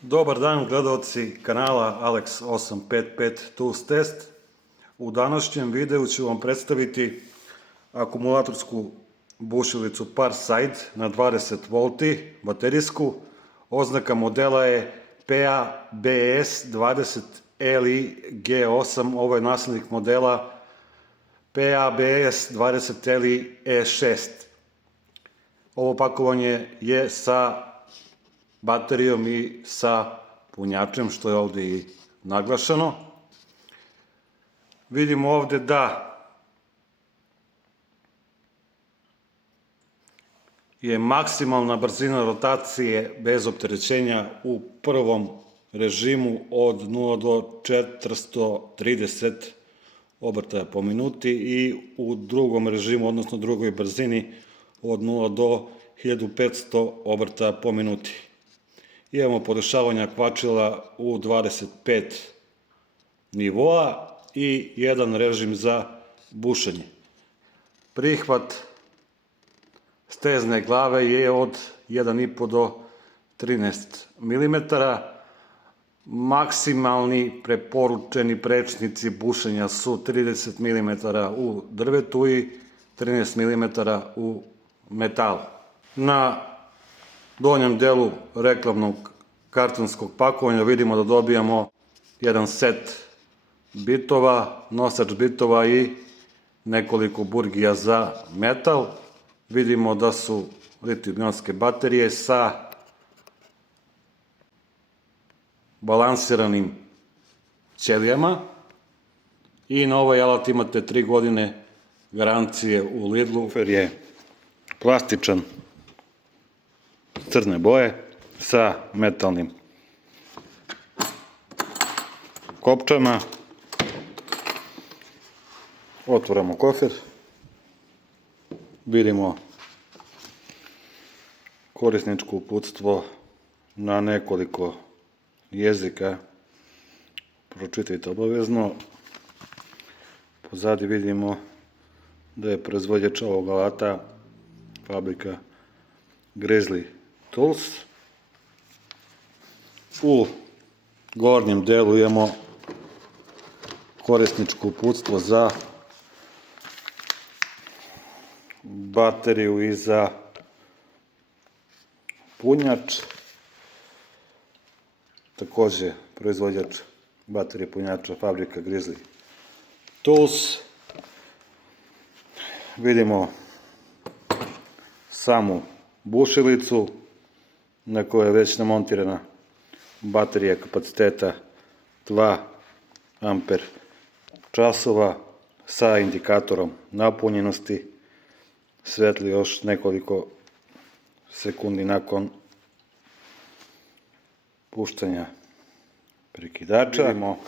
Dobar dan gledalci kanala Alex 855 Tools Test. U današnjem videu ću vam predstaviti akumulatorsku bušilicu Parside na 20 V baterijsku. Oznaka modela je PABS 20LI G8. Ovo je naslednik modela PABS 20LI E6. Ovo pakovanje je sa baterijom i sa punjačem, što je ovde i naglašeno. Vidimo ovde da je maksimalna brzina rotacije bez opterećenja u prvom režimu od 0 do 430 obrtaja po minuti i u drugom režimu, odnosno drugoj brzini, od 0 do 1500 obrtaja po minuti. Imamo podešavanja kvačila u 25 nivoa i jedan režim za bušenje. Prihvat stezne glave je od 1,5 do 13 mm. Maksimalni preporučeni prečnici bušenja su 30 mm u drvetu i 13 mm u metalu. Na donjem delu reklamnog kartonskog pakovanja vidimo da dobijamo jedan set bitova, nosač bitova i nekoliko burgija za metal. Vidimo da su litijum-ionske baterije sa balansiranim ćelijama i na ovaj alat imate 3 godine garancije u Lidlu. Kufer je plastičan crne boje sa metalnim kopčama. Otvoramo kofer. Vidimo korisničko uputstvo na nekoliko jezika. Pročitajte obavezno. Pozadi vidimo da je proizvođač ovog alata fabrika Grizzly Tools. U gornjem delu imamo korisničko uputstvo za bateriju i za punjač. Takođe proizvođač baterije punjača fabrika Grizzly Tools. Vidimo samu bušilicu na kojoj je već namontirana baterija kapaciteta 2 amper časova sa indikatorom napunjenosti. Svetli još nekoliko sekundi nakon puštanja prekidača. Vidimo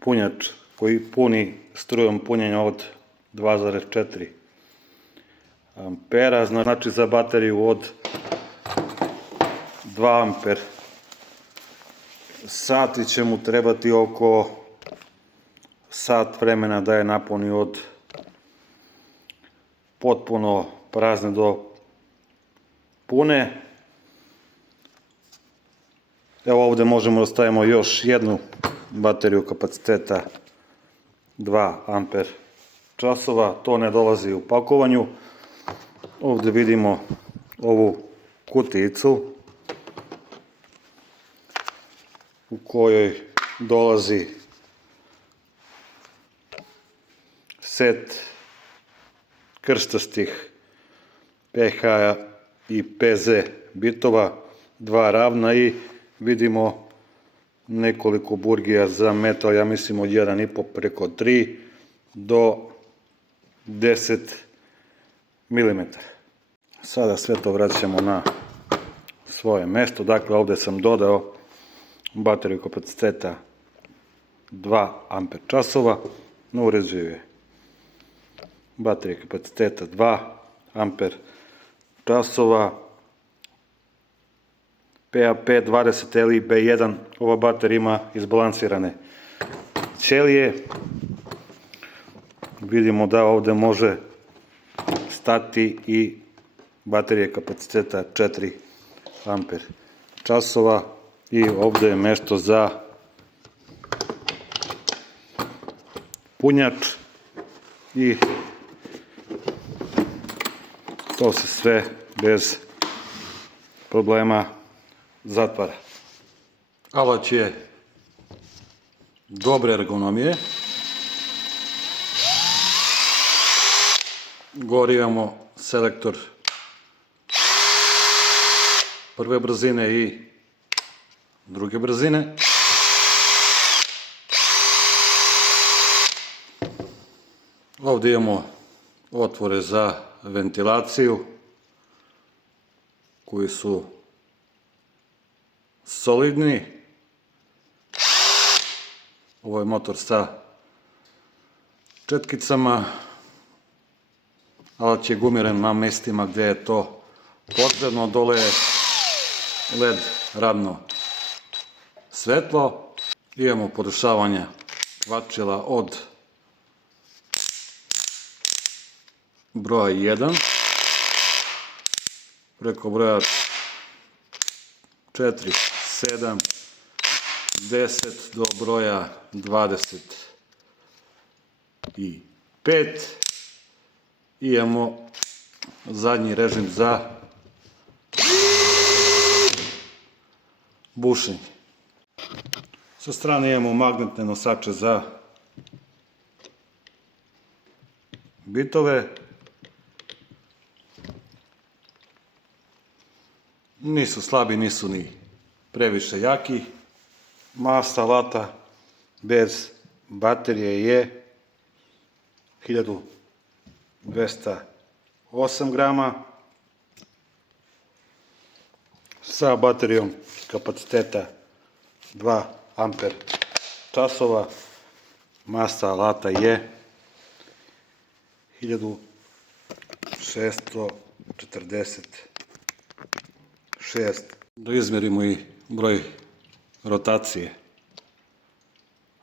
punjač koji puni strujom punjenja od 2,4 ampera, znači za bateriju od 2 amper sati će mu trebati oko sat vremena da je napuni od potpuno prazne do pune. Evo ovde možemo da stavimo još jednu bateriju kapaciteta 2 amper časova, to ne dolazi u pakovanju. Ovde vidimo ovu kutijicu u kojoj dolazi set krstastih PH i PZ bitova, 2 ravna i vidimo nekoliko burgija za metal, ja mislim od 1,5 preko 3 do 10 mm. Sada sve to vraćamo na svoje mesto. Dakle, ovde sam dodao bateriju kapaciteta 2 amper časova. Na uređaju je baterija kapaciteta 2 amper časova. PAP 20LI B1. Ova baterija ima izbalansirane ćelije. Vidimo da ovde može stati i baterije kapaciteta 4 amper časova i ovdje je mjesto za punjač i to se sve bez problema zatvara. Alač je dobre ergonomije. Gore imamo selektor prve brzine i druge brzine. Ovdje imamo otvore za ventilaciju koji su solidni. Ovo je motor sa četkicama. Alač je gumiran na mjestima gdje je to potrebno. Dole je LED radno svetlo. Imamo podešavanje kvačila od broja 1 preko broja 4, 7, 10 do broja 25. Imamo zadnji režim za bušenje. Sa strane imamo magnetne nosače za bitove. Nisu slabi, nisu ni previše jaki. Masa alata bez baterije je 1208 grama. Sa baterijom kapaciteta 2 amper časova masa alata je 1646. Da izmjerimo i broj rotacije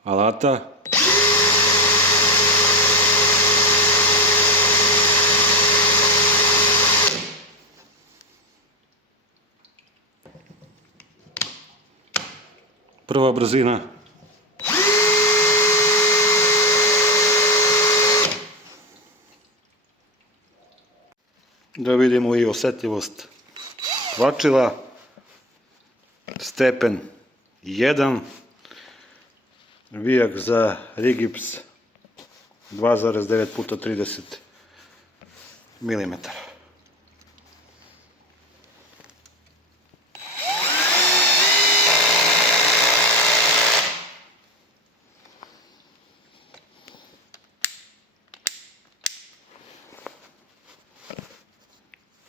alata. Prva brzina. Da vidimo i osjetljivost kvačila. Stepen 1. Vijak za rigips 2,9 puta 30 mm.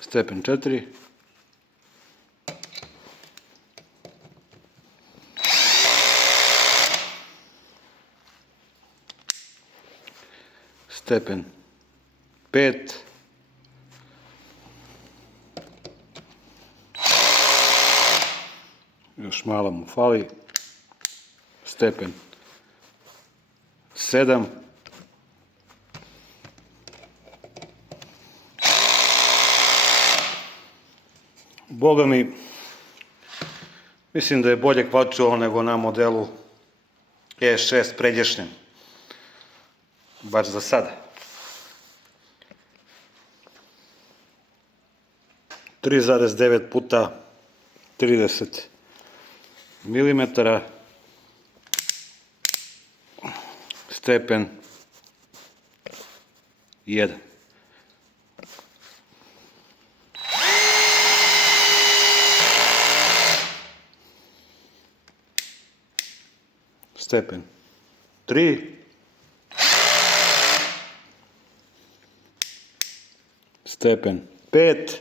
Stepen 4. Stepen 5. Još malo mu fali. Stepen 7. Boga mi, mislim da je bolje kvačilo nego na modelu E6 pređešnjem. Baš za sada. 3,9 puta 30 mm. Stepen 1. Stepen 3. Stepen 5.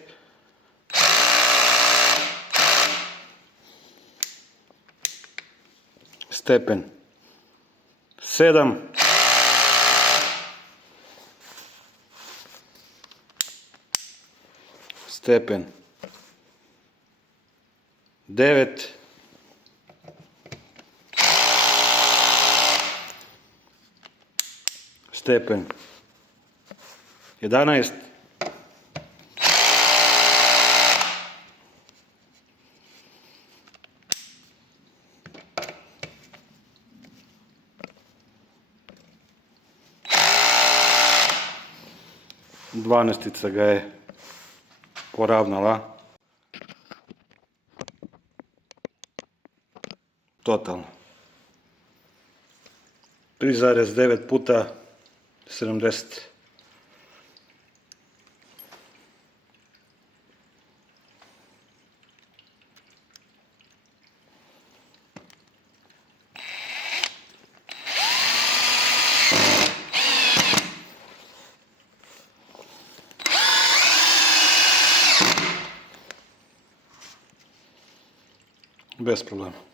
Stepen 7. Stepen 9. Stepen 11. 12 ga je poravnala. Totalno. 3,9 puta 70. Bez problema.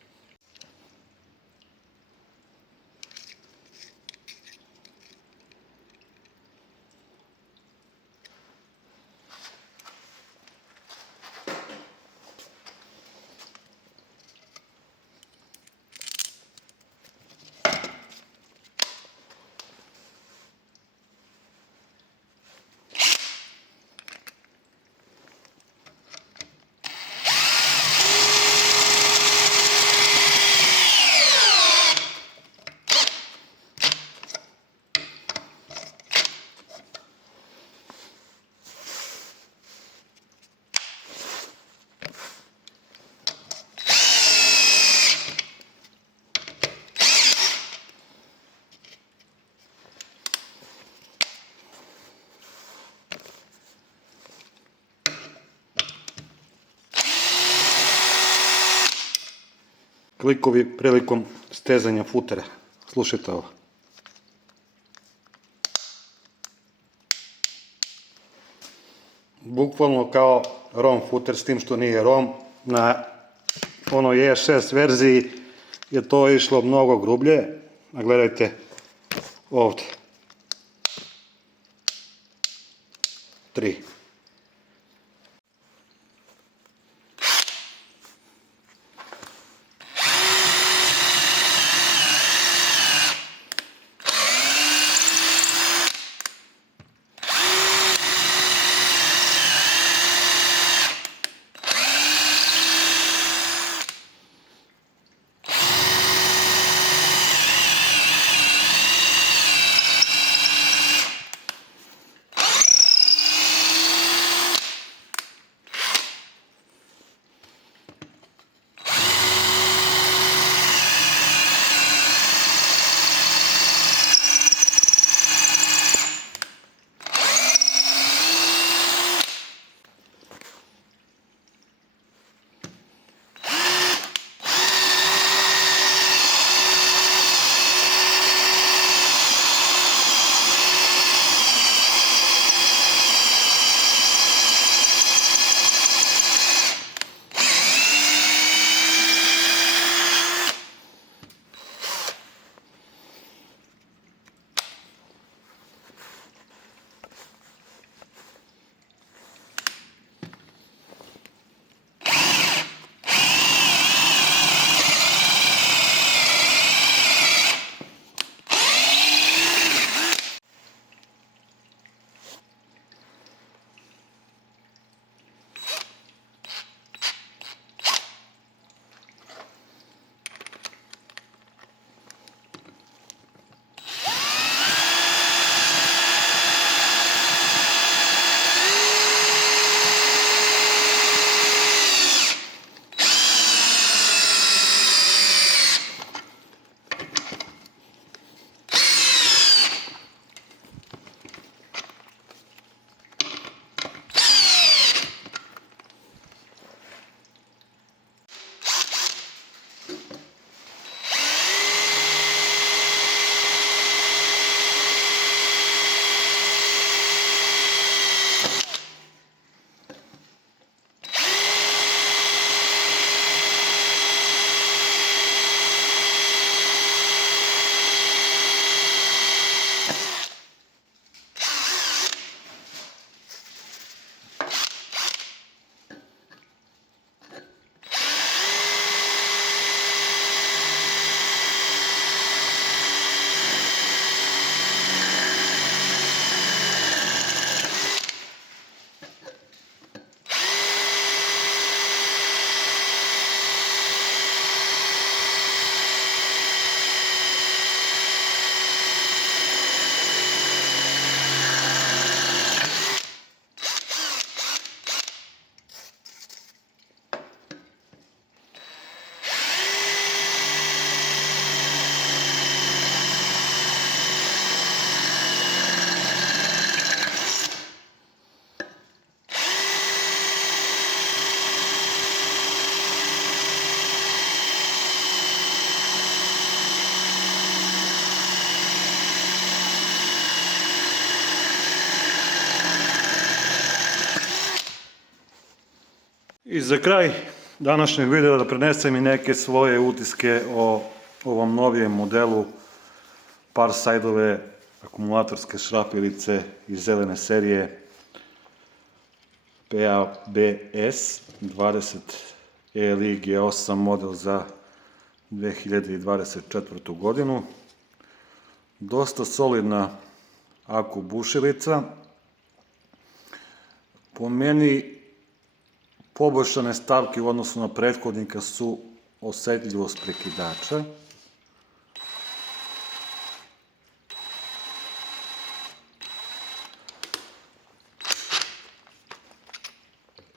Klikovi prilikom stezanja futera. Slušajte ovo. Bukvalno kao ROM futer, s tim što nije ROM. Na onoj E6 verziji je to išlo mnogo grublje. A gledajte ovdje. 3. I za kraj današnjeg videa da prenesem i neke svoje utiske o ovom novijem modelu Parsideove akumulatorske šrapilice iz zelene serije PABS 20 ELI G8 model za 2024. godinu. Dosta solidna aku bušilica. Po meni poboljšane stavke u odnosu na prethodnika su osetljivost prekidača.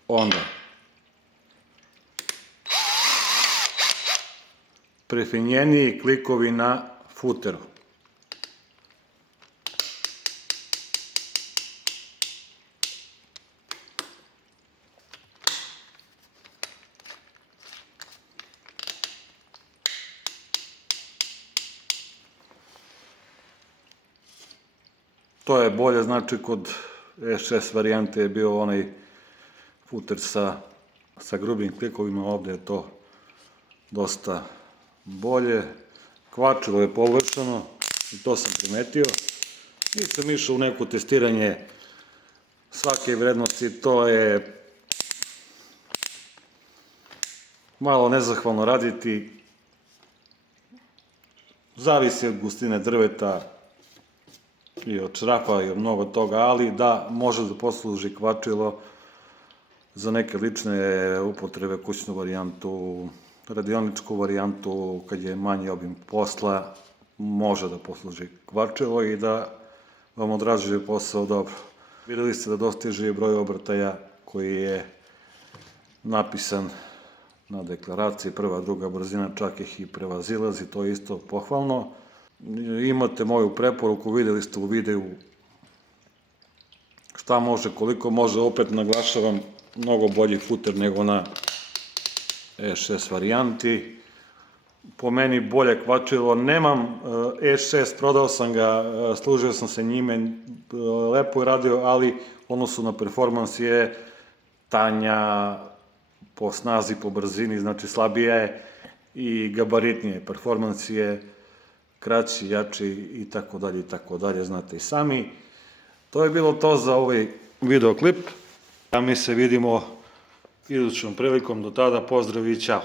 Onda prefinjeniji klikovi na futeru. To je bolje, znači kod S6 varijante je bio onaj futer sa grubim klikovima, ovdje je to dosta bolje. Kvačilo je poboljšano i to sam primetio. Nisam išao u neko testiranje svake vrednosti, to je malo nezahvalno raditi. Zavisi od gustine drveta i od šrapa i od mnogo toga, ali da može da posluži kvačilo za neke lične upotrebe, kućnu varijantu, radioničku varijantu, kad je manji obim posla, može da posluži kvačilo i da vam odrađuje posao dobro. Videli ste da dostiže i broj obrtaja koji je napisan na deklaraciji, prva, druga brzina, čak ih i prevazilazi, to je isto pohvalno. Imate moju preporuku, videli ste u videu šta može, koliko može, opet naglašavam, mnogo bolji futer nego na S6 varijanti. Po meni bolje kvačilo, nemam S6, prodao sam ga, služio sam se njime, lepo je radio, ali u odnosu na performans je tanja po snazi, po brzini, znači slabija je i gabaritnije. Performans je kraći, jači i tako dalje i tako dalje, znate i sami. To je bilo to za ovaj videoklip. A mi se vidimo idućom prilikom, do tada pozdrav i ćao.